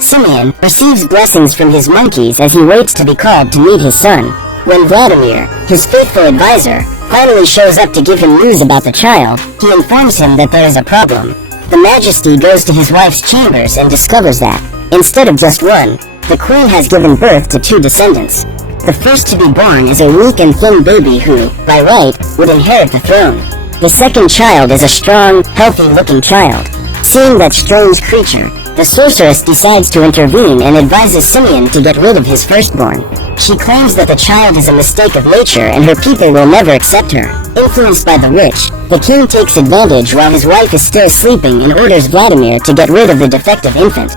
Simeon receives blessings from his monkeys as he waits to be called to meet his son. When Vladimir, his faithful advisor, finally shows up to give him news about the child, he informs him that there is a problem. The Majesty goes to his wife's chambers and discovers that, instead of just one, the queen has given birth to 2 descendants. The first to be born is a weak and thin baby who, by right, would inherit the throne. The second child is a strong, healthy-looking child. Seeing that strange creature, the sorceress decides to intervene and advises Simeon to get rid of his firstborn. She claims that the child is a mistake of nature and her people will never accept her. Influenced by the witch, the king takes advantage while his wife is still sleeping and orders Vladimir to get rid of the defective infant.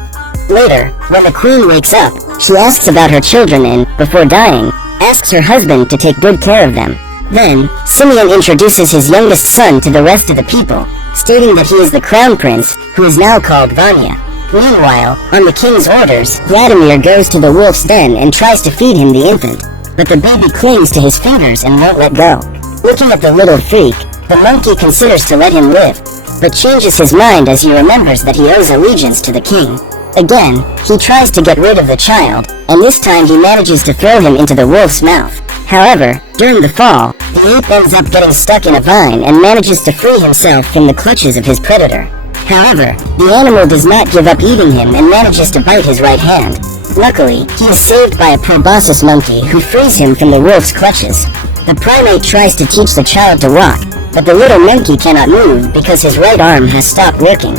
Later, when the queen wakes up, she asks about her children and, before dying, asks her husband to take good care of them. Then, Simeon introduces his youngest son to the rest of the people, stating that he is the crown prince, who is now called Vanya. Meanwhile, on the king's orders, Vladimir goes to the wolf's den and tries to feed him the infant, but the baby clings to his fingers and won't let go. Looking at the little freak, the monkey considers to let him live, but changes his mind as he remembers that he owes allegiance to the king. Again, he tries to get rid of the child, and this time he manages to throw him into the wolf's mouth. However, during the fall, the ape ends up getting stuck in a vine and manages to free himself from the clutches of his predator. However, the animal does not give up eating him and manages to bite his right hand. Luckily, he is saved by a proboscis monkey who frees him from the wolf's clutches. The primate tries to teach the child to walk, but the little monkey cannot move because his right arm has stopped working.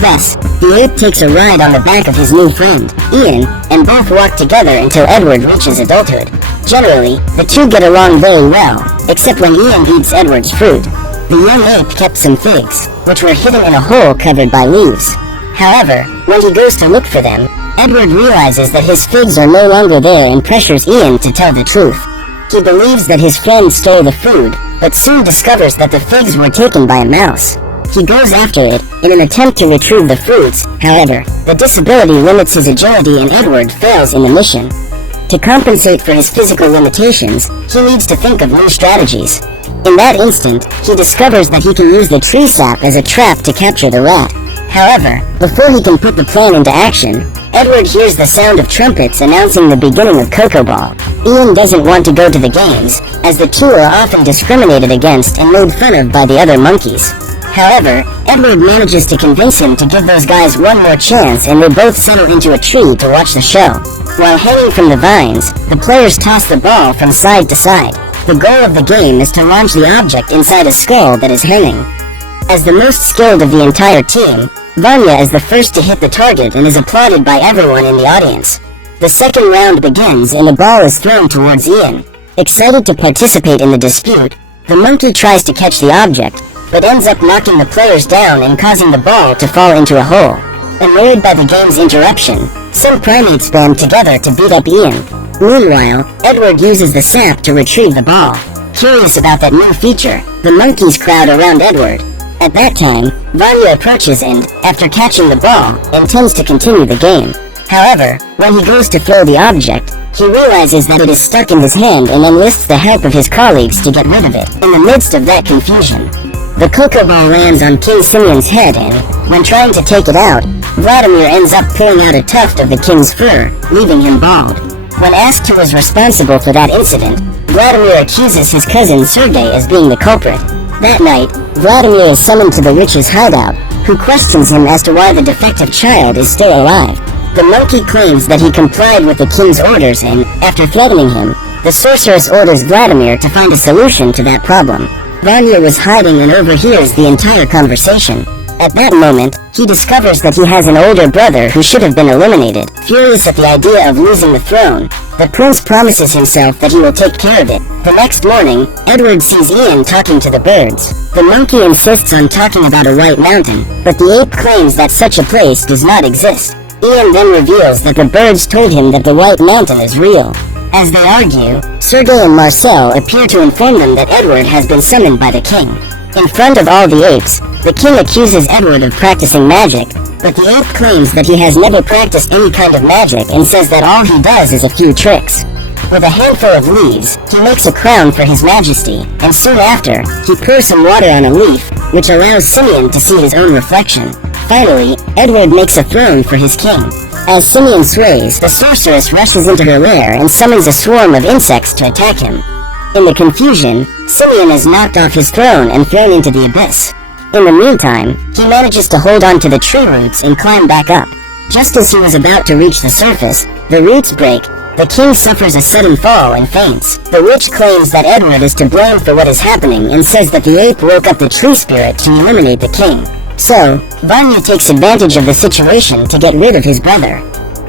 Thus, the ape takes a ride on the back of his new friend, Ian, and both walk together until Edward reaches adulthood. Generally, the two get along very well, except when Ian eats Edward's fruit. The young ape kept some figs, which were hidden in a hole covered by leaves. However, when he goes to look for them, Edward realizes that his figs are no longer there and pressures Ian to tell the truth. He believes that his friend stole the food, but soon discovers that the figs were taken by a mouse. He goes after it, in an attempt to retrieve the fruits. However, the disability limits his agility and Edward fails in the mission. To compensate for his physical limitations, he needs to think of new strategies. In that instant, he discovers that he can use the tree sap as a trap to capture the rat. However, before he can put the plan into action, Edward hears the sound of trumpets announcing the beginning of Cocoa Ball. Ian doesn't want to go to the games, as the two are often discriminated against and made fun of by the other monkeys. However, Edward manages to convince him to give those guys one more chance and they both settle into a tree to watch the show. While hanging from the vines, the players toss the ball from side to side. The goal of the game is to launch the object inside a skull that is hanging. As the most skilled of the entire team, Vanya is the first to hit the target and is applauded by everyone in the audience. The second round begins and the ball is thrown towards Ian. Excited to participate in the dispute, the monkey tries to catch the object, but ends up knocking the players down and causing the ball to fall into a hole. Annoyed by the game's interruption, some primates band together to beat up Ian. Meanwhile, Edward uses the sap to retrieve the ball. Curious about that new feature, the monkeys crowd around Edward. At that time, Vanya approaches and, after catching the ball, intends to continue the game. However, when he goes to throw the object, he realizes that it is stuck in his hand and enlists the help of his colleagues to get rid of it. In the midst of that confusion, the cocoa ball lands on King Simeon's head and, when trying to take it out, Vladimir ends up pulling out a tuft of the king's fur, leaving him bald. When asked who was responsible for that incident, Vladimir accuses his cousin Sergei as being the culprit. That night, Vladimir is summoned to the witch's hideout, who questions him as to why the defective child is still alive. The monkey claims that he complied with the king's orders and, after threatening him, the sorceress orders Vladimir to find a solution to that problem. Vanya was hiding and overhears the entire conversation. At that moment, he discovers that he has an older brother who should have been eliminated. Furious at the idea of losing the throne, the prince promises himself that he will take care of it. The next morning, Edward sees Ian talking to the birds. The monkey insists on talking about a white mountain, but the ape claims that such a place does not exist. Ian then reveals that the birds told him that the white mountain is real. As they argue, Sergei and Marcel appear to inform them that Edward has been summoned by the king. In front of all the apes, the king accuses Edward of practicing magic, but the ape claims that he has never practiced any kind of magic and says that all he does is a few tricks. With a handful of leaves, he makes a crown for his majesty, and soon after, he pours some water on a leaf, which allows Simeon to see his own reflection. Finally, Edward makes a throne for his king. As Simeon sways, the sorceress rushes into her lair and summons a swarm of insects to attack him. In the confusion, Simeon is knocked off his throne and thrown into the abyss. In the meantime, he manages to hold on to the tree roots and climb back up. Just as he was about to reach the surface, the roots break, the king suffers a sudden fall and faints. The witch claims that Edward is to blame for what is happening and says that the ape woke up the tree spirit to eliminate the king. So, Vanya takes advantage of the situation to get rid of his brother.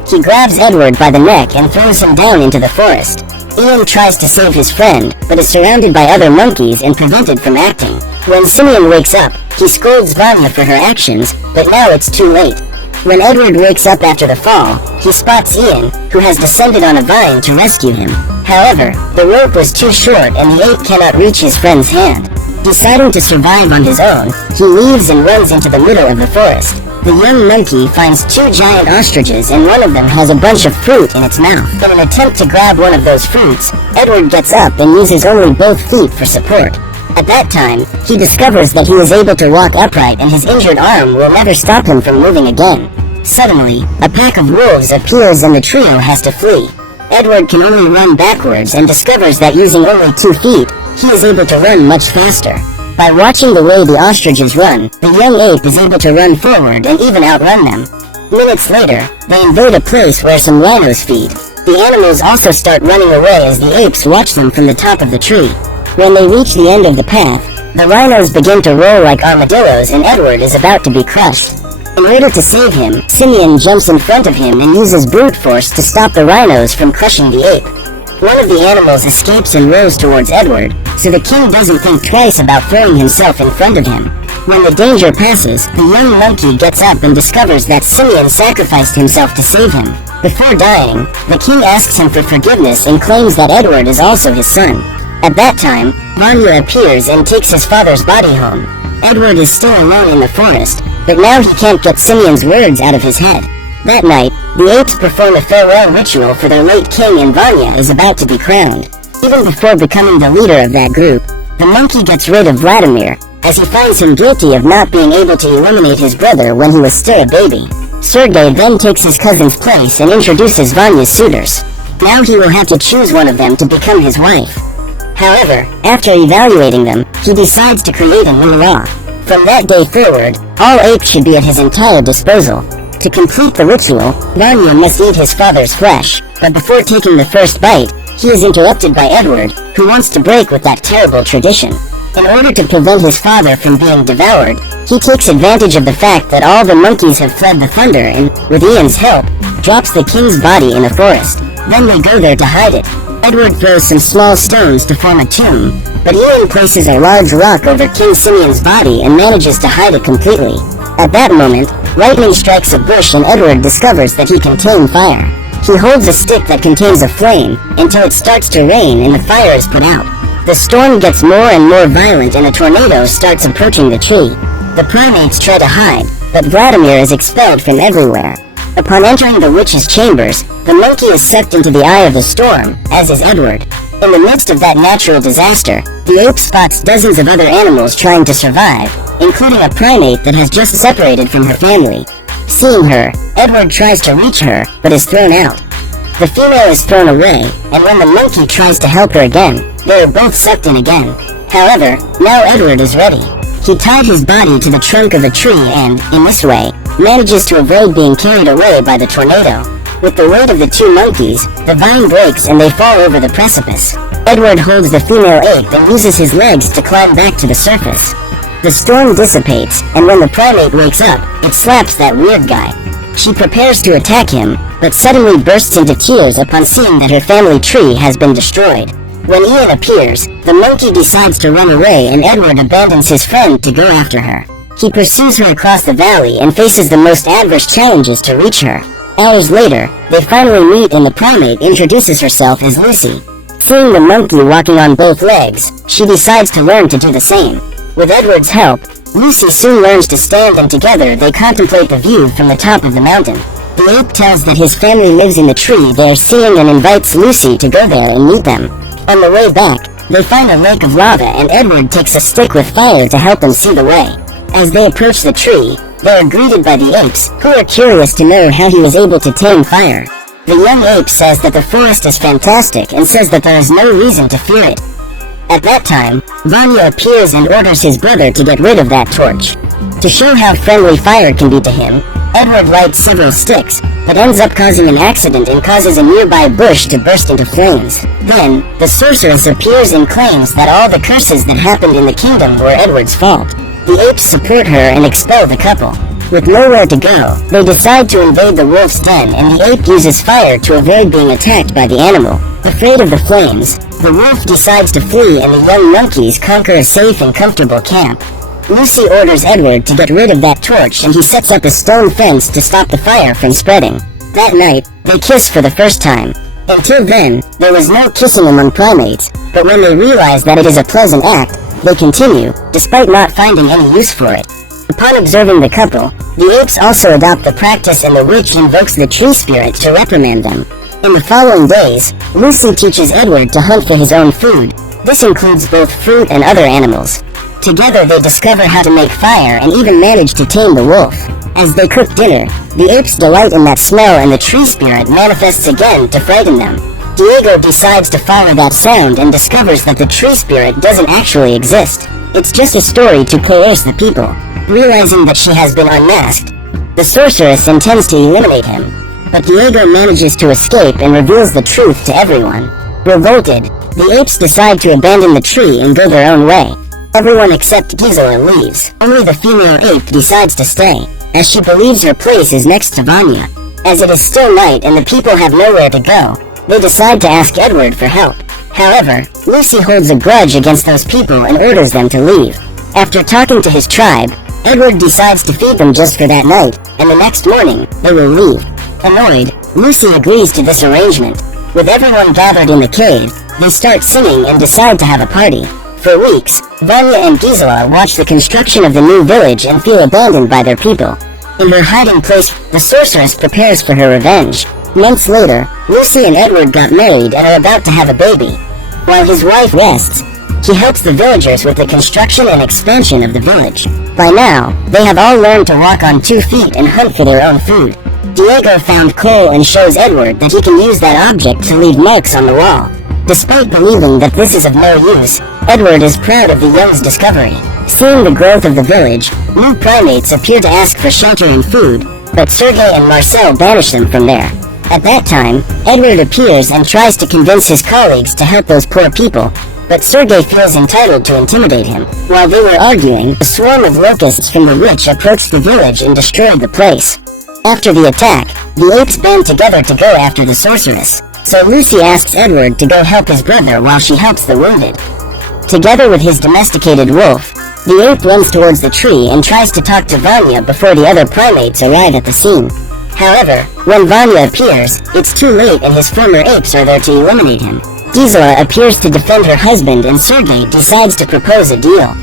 He grabs Edward by the neck and throws him down into the forest. Ian tries to save his friend, but is surrounded by other monkeys and prevented from acting. When Simeon wakes up, he scolds Vanya for her actions, but now it's too late. When Edward wakes up after the fall, he spots Ian, who has descended on a vine to rescue him. However, the rope was too short and the ape cannot reach his friend's hand. Deciding to survive on his own, he leaves and runs into the middle of the forest. The young monkey finds two giant ostriches and one of them has a bunch of fruit in its mouth. In an attempt to grab one of those fruits, Edward gets up and uses only both feet for support. At that time, he discovers that he is able to walk upright and his injured arm will never stop him from moving again. Suddenly, a pack of wolves appears and the trio has to flee. Edward can only run backwards and discovers that using only 2 feet, he is able to run much faster. By watching the way the ostriches run, the young ape is able to run forward and even outrun them. Minutes later, they invade a place where some rhinos feed. The animals also start running away as the apes watch them from the top of the tree. When they reach the end of the path, the rhinos begin to roll like armadillos and Edward is about to be crushed. In order to save him, Simeon jumps in front of him and uses brute force to stop the rhinos from crushing the ape. One of the animals escapes and rows towards Edward, so the king doesn't think twice about throwing himself in front of him. When the danger passes, the young monkey gets up and discovers that Simeon sacrificed himself to save him. Before dying, the king asks him for forgiveness and claims that Edward is also his son. At that time, Vanya appears and takes his father's body home. Edward is still alone in the forest, but now he can't get Simeon's words out of his head. That night, the apes perform a farewell ritual for their late king and Vanya is about to be crowned. Even before becoming the leader of that group, the monkey gets rid of Vladimir, as he finds him guilty of not being able to eliminate his brother when he was still a baby. Sergei then takes his cousin's place and introduces Vanya's suitors. Now he will have to choose one of them to become his wife. However, after evaluating them, he decides to create a new law. From that day forward, all apes should be at his entire disposal. To complete the ritual, Vanya must eat his father's flesh, but before taking the first bite, he is interrupted by Edward, who wants to break with that terrible tradition. In order to prevent his father from being devoured, he takes advantage of the fact that all the monkeys have fled the thunder and, with Ian's help, drops the king's body in a forest. Then they go there to hide it. Edward throws some small stones to form a tomb, but Ian places a large rock over King Simeon's body and manages to hide it completely. At that moment, lightning strikes a bush and Edward discovers that he can tame fire. He holds a stick that contains a flame until it starts to rain and the fire is put out. The storm gets more and more violent and a tornado starts approaching the tree. The primates try to hide, but Vladimir is expelled from everywhere. Upon entering the witch's chambers, the monkey is sucked into the eye of the storm, as is Edward. In the midst of that natural disaster, the ape spots dozens of other animals trying to survive, including a primate that has just separated from her family. Seeing her, Edward tries to reach her, but is thrown out. The female is thrown away, and when the monkey tries to help her again, they are both sucked in again. However, now Edward is ready. He tied his body to the trunk of a tree and, in this way, manages to avoid being carried away by the tornado. With the weight of the two monkeys, the vine breaks and they fall over the precipice. Edward holds the female ape and uses his legs to climb back to the surface. The storm dissipates, and when the primate wakes up, it slaps that weird guy. She prepares to attack him, but suddenly bursts into tears upon seeing that her family tree has been destroyed. When Ian appears, the monkey decides to run away and Edward abandons his friend to go after her. He pursues her across the valley and faces the most adverse challenges to reach her. Hours later, they finally meet and the primate introduces herself as Lucy. Seeing the monkey walking on both legs, she decides to learn to do the same. With Edward's help, Lucy soon learns to stand and together they contemplate the view from the top of the mountain. The ape tells that his family lives in the tree they are seeing and invites Lucy to go there and meet them. On the way back, they find a lake of lava and Edward takes a stick with fire to help them see the way. As they approach the tree, they are greeted by the apes, who are curious to know how he was able to tame fire. The young ape says that the forest is fantastic and says that there is no reason to fear it. At that time, Vanya appears and orders his brother to get rid of that torch. To show how friendly fire can be to him, Edward lights several sticks, but ends up causing an accident and causes a nearby bush to burst into flames. Then, the sorceress appears and claims that all the curses that happened in the kingdom were Edward's fault. The apes support her and expel the couple. With nowhere to go, they decide to invade the wolf's den, and the ape uses fire to avoid being attacked by the animal. Afraid of the flames, the wolf decides to flee and the young monkeys conquer a safe and comfortable camp. Lucy orders Edward to get rid of that torch, and he sets up a stone fence to stop the fire from spreading. That night, they kiss for the first time. Until then, there was no kissing among primates, but when they realize that it is a pleasant act, they continue, despite not finding any use for it. Upon observing the couple, the apes also adopt the practice, and the witch invokes the tree spirit to reprimand them. In the following days, Lucy teaches Edward to hunt for his own food. This includes both fruit and other animals. Together they discover how to make fire and even manage to tame the wolf. As they cook dinner, the apes delight in that smell, and the tree spirit manifests again to frighten them. Diego decides to follow that sound and discovers that the tree spirit doesn't actually exist. It's just a story to coerce the people. Realizing that she has been unmasked, the sorceress intends to eliminate him, but Diego manages to escape and reveals the truth to everyone. Revolted, the apes decide to abandon the tree and go their own way. Everyone except Gisela leaves. Only the female ape decides to stay, as she believes her place is next to Vanya. As it is still night and the people have nowhere to go, they decide to ask Edward for help. However, Lucy holds a grudge against those people and orders them to leave. After talking to his tribe, Edward decides to feed them just for that night, and the next morning, they will leave. Annoyed, Lucy agrees to this arrangement. With everyone gathered in the cave, they start singing and decide to have a party. For weeks, Vanya and Gisela watch the construction of the new village and feel abandoned by their people. In her hiding place, the sorceress prepares for her revenge. Months later, Lucy and Edward got married and are about to have a baby. While his wife rests, he helps the villagers with the construction and expansion of the village. By now, they have all learned to walk on 2 feet and hunt for their own food. Diego found coal and shows Edward that he can use that object to leave marks on the wall. Despite believing that this is of no use, Edward is proud of the young's discovery. Seeing the growth of the village, new primates appear to ask for shelter and food, but Sergei and Marcel banish them from there. At that time, Edward appears and tries to convince his colleagues to help those poor people, but Sergei feels entitled to intimidate him. While they were arguing, a swarm of locusts from the witch approached the village and destroyed the place. After the attack, the apes band together to go after the sorceress, so Lucy asks Edward to go help his brother while she helps the wounded. Together with his domesticated wolf, the ape runs towards the tree and tries to talk to Vanya before the other primates arrive at the scene. However, when Vanya appears, it's too late and his former apes are there to eliminate him. Gisela appears to defend her husband, and Sergei decides to propose a deal.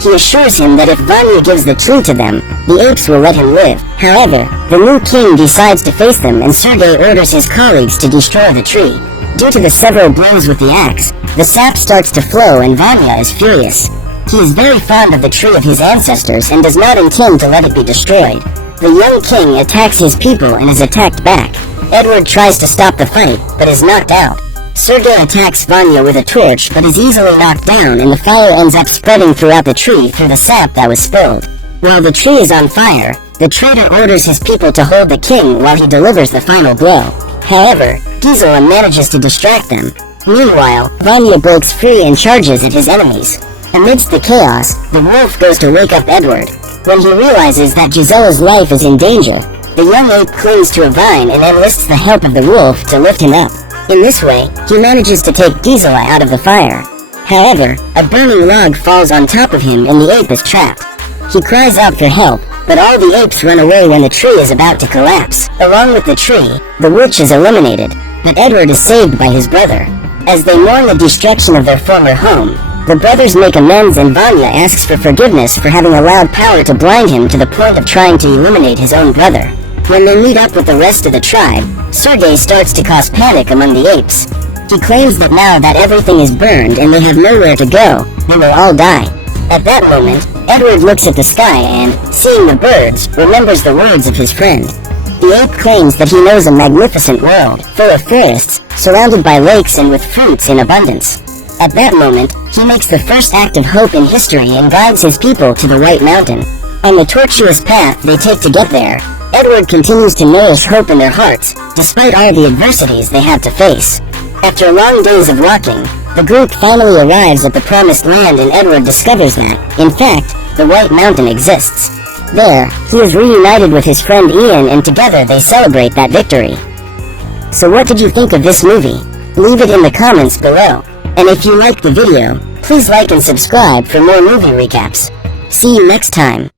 He assures him that if Vanya gives the tree to them, the apes will let him live. However, the new king decides to face them, and Sergei orders his colleagues to destroy the tree. Due to the several blows with the axe, the sap starts to flow and Vanya is furious. He is very fond of the tree of his ancestors and does not intend to let it be destroyed. The young king attacks his people and is attacked back. Edward tries to stop the fight, but is knocked out. Sergei attacks Vanya with a torch but is easily knocked down, and the fire ends up spreading throughout the tree through the sap that was spilled. While the tree is on fire, the traitor orders his people to hold the king while he delivers the final blow. However, Gisela manages to distract them. Meanwhile, Vanya breaks free and charges at his enemies. Amidst the chaos, the wolf goes to wake up Edward. When he realizes that Gisela's life is in danger, the young ape clings to a vine and enlists the help of the wolf to lift him up. In this way, he manages to take Gisela out of the fire. However, a burning log falls on top of him and the ape is trapped. He cries out for help, but all the apes run away when the tree is about to collapse. Along with the tree, the witch is eliminated, but Edward is saved by his brother. As they mourn the destruction of their former home, the brothers make amends and Vanya asks for forgiveness for having allowed power to blind him to the point of trying to eliminate his own brother. When they meet up with the rest of the tribe, Sergei starts to cause panic among the apes. He claims that now that everything is burned and they have nowhere to go, they will all die. At that moment, Edward looks at the sky and, seeing the birds, remembers the words of his friend. The ape claims that he knows a magnificent world, full of forests, surrounded by lakes and with fruits in abundance. At that moment, he makes the first act of hope in history and guides his people to the White Mountain. On the tortuous path they take to get there, Edward continues to nourish hope in their hearts, despite all the adversities they have to face. After long days of walking, the group finally arrives at the promised land and Edward discovers that, in fact, the White Mountain exists. There, he is reunited with his friend Ian and together they celebrate that victory. So what did you think of this movie? Leave it in the comments below. And if you liked the video, please like and subscribe for more movie recaps. See you next time.